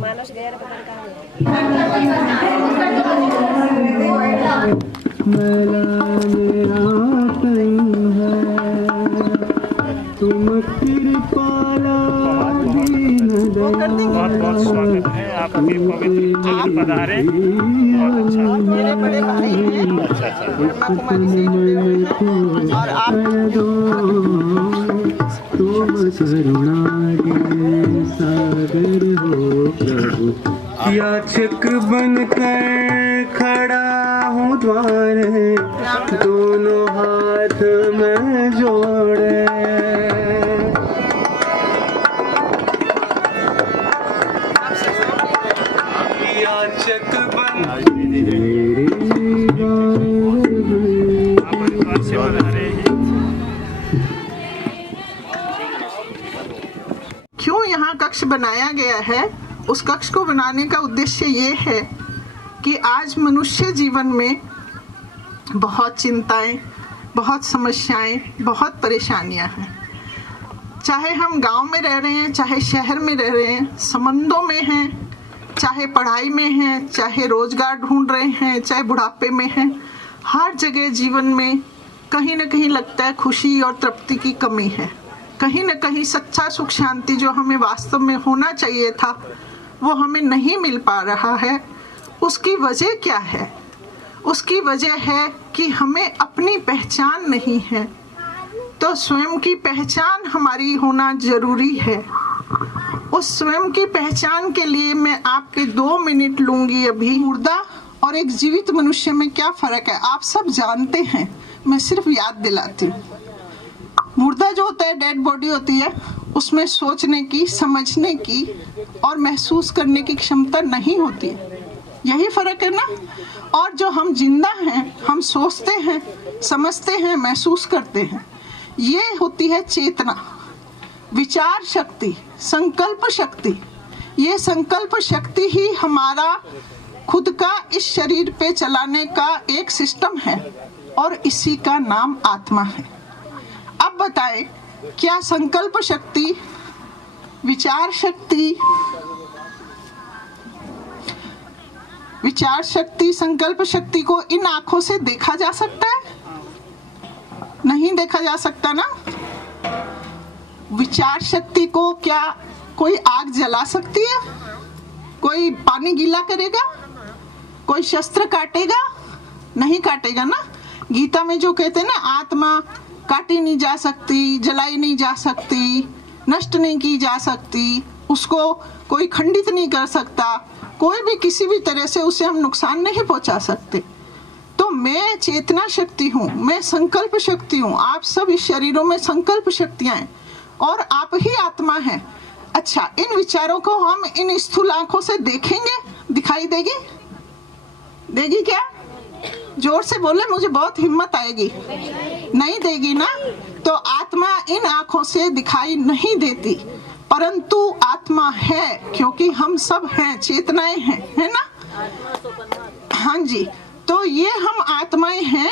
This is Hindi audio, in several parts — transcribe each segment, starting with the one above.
मानस गया तुम कृपाला बहुत बहुत स्वागत है आपके पवित्र पधारे। मेरे बड़े भाई हैं, ब्रह्मा कुमारी से जुड़े हुए हैं और आप तुम करुणा के सागर हो प्रभु। याचक बनकर खड़ा हूँ द्वारे, दोनों हाथ में जोड़े। याचक बन क्यों यहाँ कक्ष बनाया गया है? उस कक्ष को बनाने का उद्देश्य ये है कि आज मनुष्य जीवन में बहुत चिंताएं, बहुत समस्याएं, बहुत परेशानियां हैं। चाहे हम गांव में रह रहे हैं, चाहे शहर में रह रहे हैं, संबंधों में हैं, चाहे पढ़ाई में हैं, चाहे रोजगार ढूंढ रहे हैं, चाहे बुढ़ापे में हैं, हर जगह जीवन में कहीं न कहीं लगता है खुशी और तृप्ति की कमी है। कहीं न कहीं सच्चा सुख शांति जो हमें वास्तव में होना चाहिए था वो हमें नहीं मिल पा रहा है। उसकी वजह क्या है? उसकी वजह है कि हमें अपनी पहचान नहीं है। तो स्वयं की पहचान हमारी होना जरूरी है। उस स्वयं की पहचान के लिए मैं आपके 2 मिनट लूंगी अभी। मुर्दा और एक जीवित मनुष्य में क्या फर्क है आप सब जानते हैं, मैं सिर्फ याद दिलाती हूँ। मुर्दा जो होता है, डेड बॉडी होती है, उसमें सोचने की, समझने की और महसूस करने की क्षमता नहीं होती। यही फर्क है ना। और जो हम जिंदा हैं, हम सोचते हैं, समझते हैं, महसूस करते हैं। ये होती है चेतना, विचार शक्ति, संकल्प शक्ति। ये संकल्प शक्ति ही हमारा खुद का इस शरीर पे चलाने का एक सिस्टम है और इसी का नाम आत्मा है। अब बताएं, क्या संकल्प शक्ति, विचार शक्ति, संकल्प शक्ति को इन आंखों से देखा जा सकता है? नहीं देखा जा सकता ना। विचार शक्ति को क्या कोई आग जला सकती है? कोई पानी गीला करेगा? कोई शस्त्र काटेगा? नहीं काटेगा ना। गीता में जो कहते हैं ना, आत्मा काटी नहीं जा सकती, जलाई नहीं जा सकती, नष्ट नहीं की जा सकती, उसको कोई खंडित नहीं कर सकता, कोई भी किसी भी तरह से उसे हम नुकसान नहीं पहुंचा सकते। तो मैं चेतना शक्ति हूँ, मैं संकल्प शक्ति हूँ। आप सब इस शरीरों में संकल्प शक्तियां हैं और आप ही आत्मा हैं। अच्छा, इन विचारों को हम इन स्थूल आंखों से देखेंगे, दिखाई देगी? देगी क्या? जोर से बोले, मुझे बहुत हिम्मत आएगी। नहीं देगी ना। तो आत्मा इन आंखों से दिखाई नहीं देती, परंतु आत्मा है, क्योंकि हम सब हैं, चेतनाएं हैं, है ना। हाँ जी। तो ये हम आत्माएं हैं।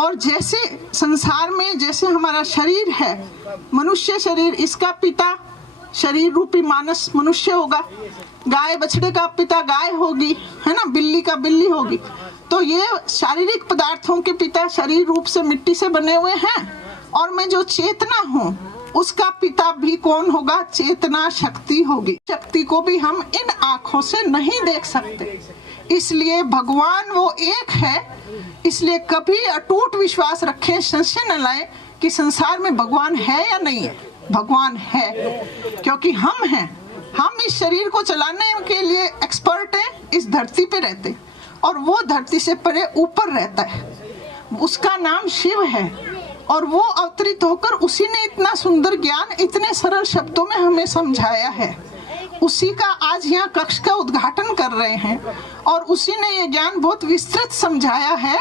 और जैसे संसार में जैसे हमारा शरीर है, मनुष्य शरीर, इसका पिता शरीर रूपी मानस मनुष्य होगा, गाय बछड़े का पिता गाय होगी, है ना, बिल्ली का बिल्ली होगी। तो ये शारीरिक पदार्थों के पिता शरीर रूप से मिट्टी से बने हुए हैं। और मैं जो चेतना हूँ उसका पिता भी कौन होगा? चेतना शक्ति होगी। शक्ति को भी हम इन आंखों से नहीं देख सकते, इसलिए भगवान वो एक है। इसलिए कभी अटूट विश्वास रखें, संशय न लाएं कि संसार में भगवान है या नहीं है। भगवान है, क्योंकि हम हैं। हम इस शरीर को चलाने के लिए एक्सपर्ट हैं, इस धरती पे रहते, और वो धरती से परे ऊपर रहता है। उसका नाम शिव है और वो अवतरित होकर उसी ने इतना सुंदर ज्ञान इतने सरल शब्दों में हमें समझाया है। उसी का आज यहाँ कक्ष का उद्घाटन कर रहे हैं और उसी ने ये ज्ञान बहुत विस्तृत समझाया है,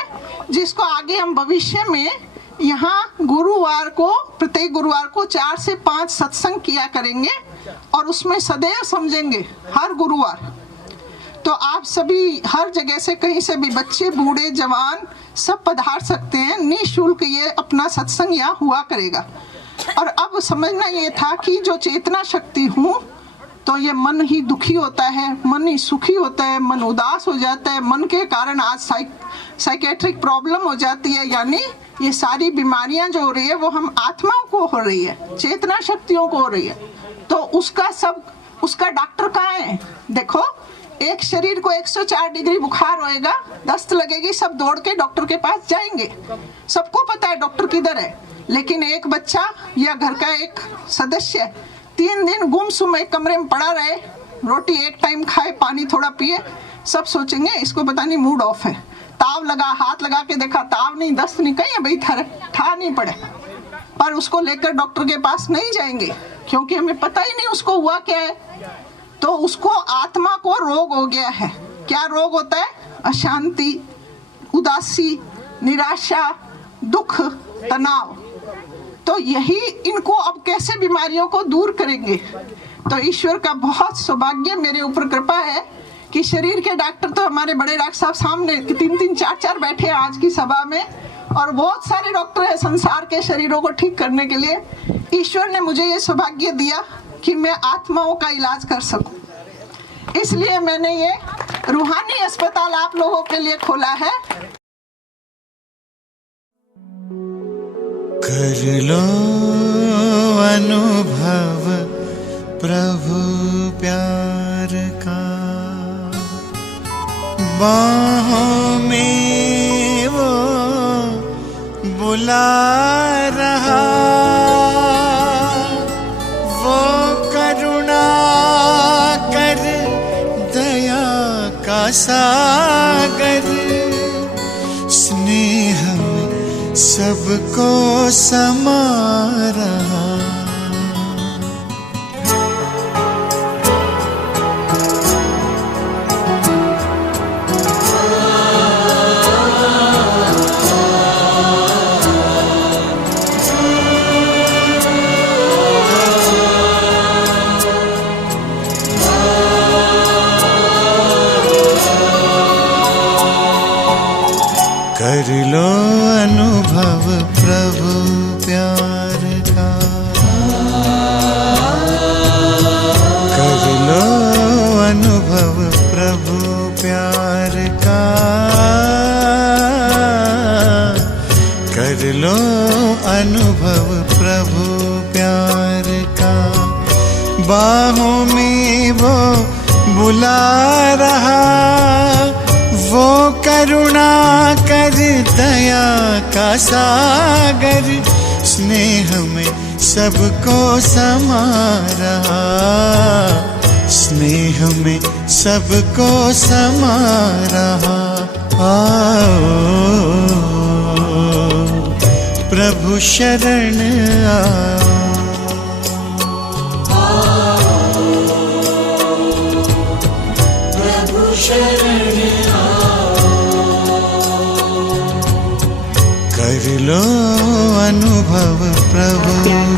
जिसको आगे हम भविष्य में यहाँ गुरुवार को, प्रत्येक गुरुवार को 4 से 5 सत्संग किया करेंगे और उसमें सदैव समझेंगे हर गुरुवार। तो आप सभी हर जगह से, कहीं से भी, बच्चे बूढ़े जवान सब पधार सकते हैं, निःशुल्क ये अपना सत्संग यहाँ हुआ करेगा। और अब समझना ये था कि जो चेतना शक्ति हूँ, तो ये मन ही दुखी होता है, मन ही सुखी होता है, मन उदास हो जाता है, मन के कारण आज साइकेट्रिक प्रॉब्लम हो जाती है। यानी ये सारी बीमारियां जो हो रही है वो हम आत्माओं को हो रही है, चेतना शक्तियों को हो रही है। तो उसका डॉक्टर कहाँ है? देखो, एक शरीर को 104 डिग्री बुखार होएगा, दस्त लगेगी, सब दौड़ के डॉक्टर के पास जाएंगे, सबको पता है डॉक्टर किधर है। लेकिन एक बच्चा या घर का एक सदस्य 3 दिन गुमसुम एक कमरे में पड़ा रहे, रोटी एक टाइम खाए, पानी थोड़ा पिए, सब सोचेंगे इसको पता नहीं मूड ऑफ है। ताव लगा, हाथ लगा के देखा, ताव नहीं, दस्त नहीं, कहीं भाई ठा नहीं पड़े, पर उसको लेकर डॉक्टर के पास नहीं जाएंगे क्योंकि हमें पता ही नहीं उसको हुआ क्या है। तो उसको आत्मा को रोग हो गया है। क्या रोग होता है? अशांति, उदासी, निराशा, दुख, तनाव। तो यही इनको अब कैसे बीमारियों को दूर करेंगे? तो ईश्वर का बहुत सौभाग्य, मेरे ऊपर कृपा है कि शरीर के डॉक्टर तो हमारे बड़े डॉक्टर साहब सामने 3-3, 4-4 बैठे हैं आज की सभा में, और बहुत सारे डॉक्टर हैं संसार के शरीरों को ठीक करने के लिए। ईश्वर ने मुझे ये सौभाग्य दिया कि मैं आत्माओं का इलाज कर सकूं, इसलिए मैंने ये रूहानी अस्पताल आप लोगों के लिए खोला है। कर लो अनुभव प्रभु प्यार का, बाहों में वो बुला रहा, वो करुणा कर दया का सागर, स्नेह में सबको समा रहा। कर लो अनुभव प्रभु प्यार का, कर लो अनुभव प्रभु प्यार का, कर लो अनुभव प्रभु प्यार का, बाहों में वो बुला रहा, वो करुणा कर दया का सागर, स्नेह में सबको समा रहा, स्नेह में सबको समा रहा। आओ प्रभु शरण आओ, प्रभु शरण कर लो अनुभव प्रभु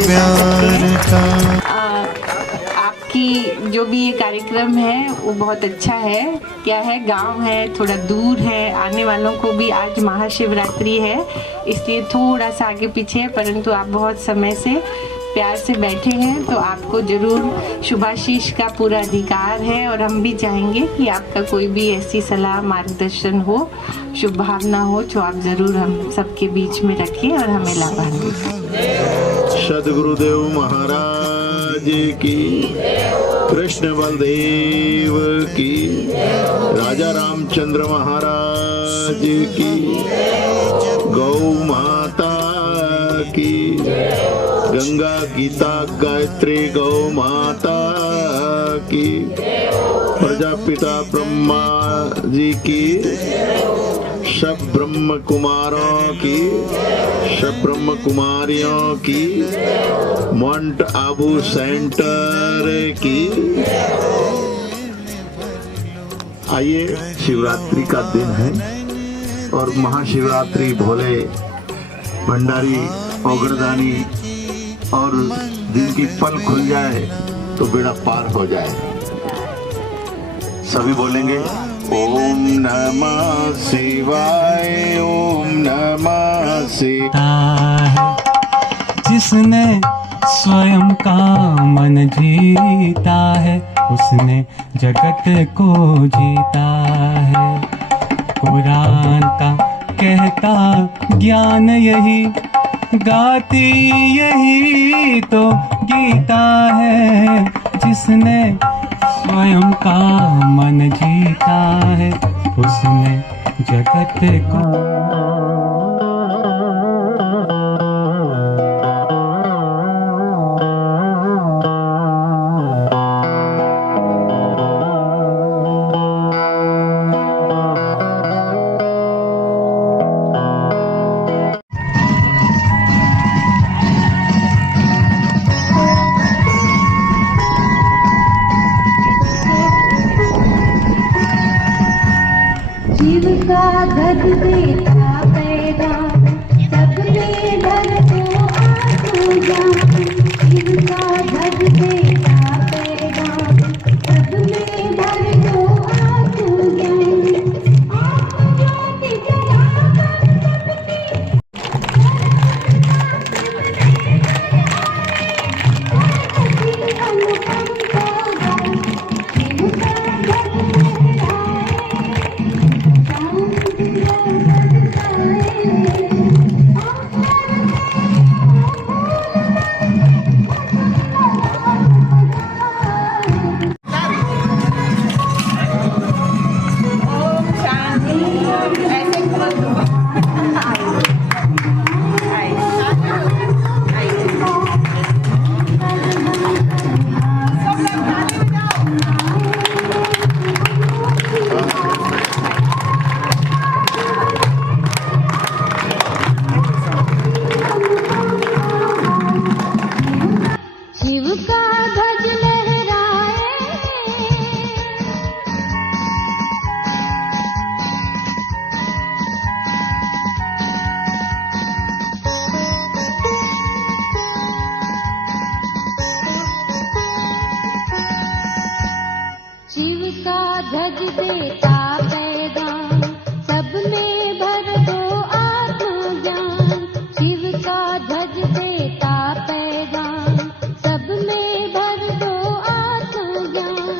प्यार का। आपकी जो भी ये कार्यक्रम है वो बहुत अच्छा है। क्या है, गांव है, थोड़ा दूर है, आने वालों को भी आज महाशिवरात्रि है, इसलिए थोड़ा सा आगे पीछे है, परंतु आप बहुत समय से प्यार से बैठे हैं, तो आपको जरूर शुभाशीष का पूरा अधिकार है। और हम भी चाहेंगे कि आपका कोई भी ऐसी सलाह, मार्गदर्शन हो, शुभ भावना हो, जो आप जरूर हम सबके बीच में रखें और हमें लाभान्वित। सद्गुरुदेव महाराज की, कृष्ण बलदेव की, राजा रामचंद्र महाराज की, गौ माता की, गंगा गीता गायत्री गौ माता की, प्रजापिता ब्रह्मा जी की, सब ब्रह्म कुमारों की, सब ब्रह्म कुमारियों की, माउंट आबू सेंटर की। आइए, शिवरात्रि का दिन है और महाशिवरात्रि भोले भंडारी औगरदानी और दिन की पल खुल जाए तो बेड़ा पार हो जाए। सभी बोलेंगे ओम नमः शिवाय, ओम नमः शिवाय। जिसने स्वयं का मन जीता है उसने जगत को जीता है। कुरान का कहता ज्ञान यही, गाती यही तो गीता है। जिसने स्वयं का मन जीता है उसने जगत को। शिव का ध्वज देता पैगाम सबने धर को आसूजा। शिव का ध्वज देता पैगाम सबने धर को आसूजा। आप ज्योति जलाकर सबकी अनुपम होगा। शिव का ध्वज ध्वज देता पैगाम सब में भर दो आत्मज्ञान। शिव का ध्वज देता पैगाम सब में भर दो आत्मज्ञान।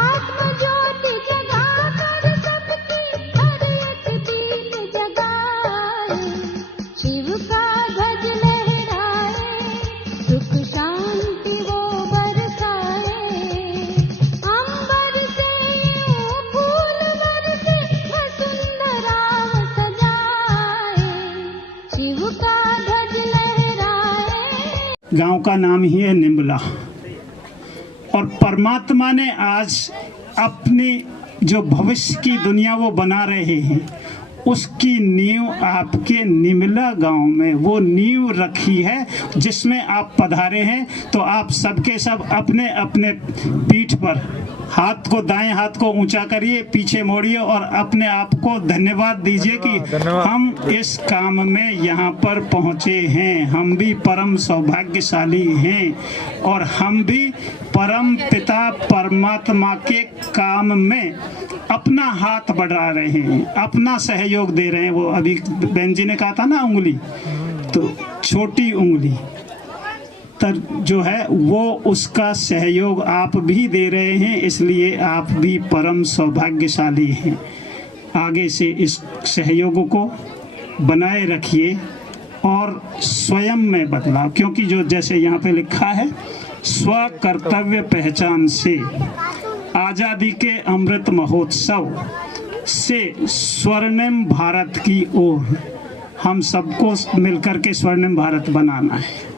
आत्म ज्योति जगाकर सबकी हर एक दीप जगाए। शिव का ध्वज लहराए सुख शांति वो बरसाए। अंबर से फूल बरसे वसुंधरा सजाए। शिव का ध्वज लहराए। गांव का नाम ही है निम्बला और परमात्मा ने आज अपनी जो भविष्य की दुनिया वो बना रहे हैं उसकी नींव आपके निम्बला गांव में वो नींव रखी है जिसमें आप पधारे हैं। तो आप सबके सब अपने अपने पीठ पर हाथ को दाएं हाथ को ऊंचा करिए, पीछे मोड़िए और अपने आप को धन्यवाद दीजिए कि हम इस काम में यहाँ पर पहुँचे हैं। हम भी परम सौभाग्यशाली हैं और हम भी परम पिता परमात्मा के काम में अपना हाथ बढ़ा रहे हैं, अपना सहयोग दे रहे हैं। वो अभी बहन जी ने कहा था ना उंगली, तो छोटी उंगली तर जो है वो उसका सहयोग आप भी दे रहे हैं, इसलिए आप भी परम सौभाग्यशाली हैं। आगे से इस सहयोग को बनाए रखिए और स्वयं में बदलाव, क्योंकि जो जैसे यहाँ पे लिखा है स्व कर्तव्य पहचान से आज़ादी के अमृत महोत्सव से स्वर्णिम भारत की ओर हम सबको मिलकर के स्वर्णिम भारत बनाना है।